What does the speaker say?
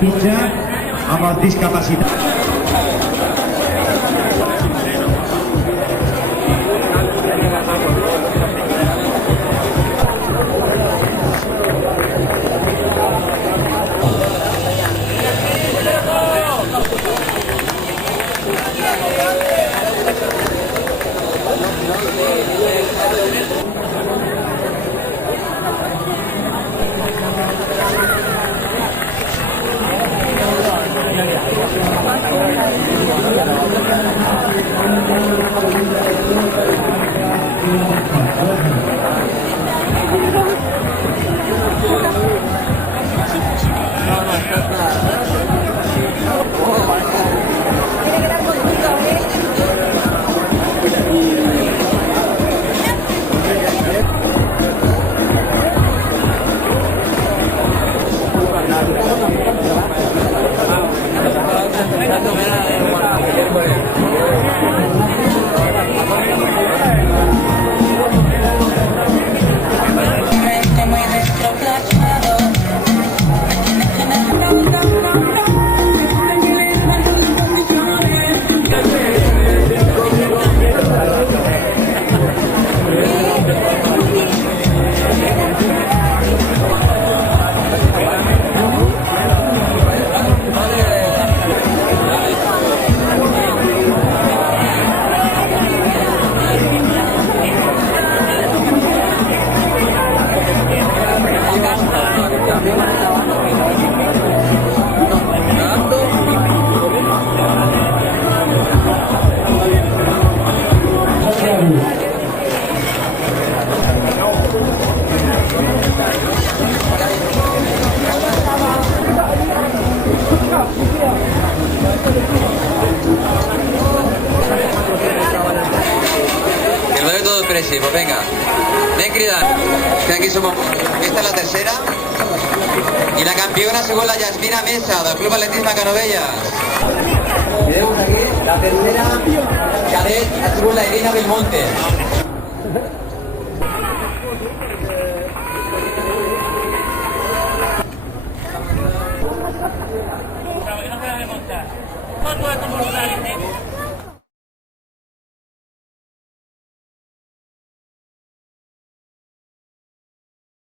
amb els discapacitats. Que lo dé todo presi, pues venga. Ven, cridant, que aquí somos. Esta es la tercera. I la campiona según la Yasmina Mesa, del Club Atletisme Canovelles. Mireu aquí, la tercera cadet ha sigut la Irina Belmonte.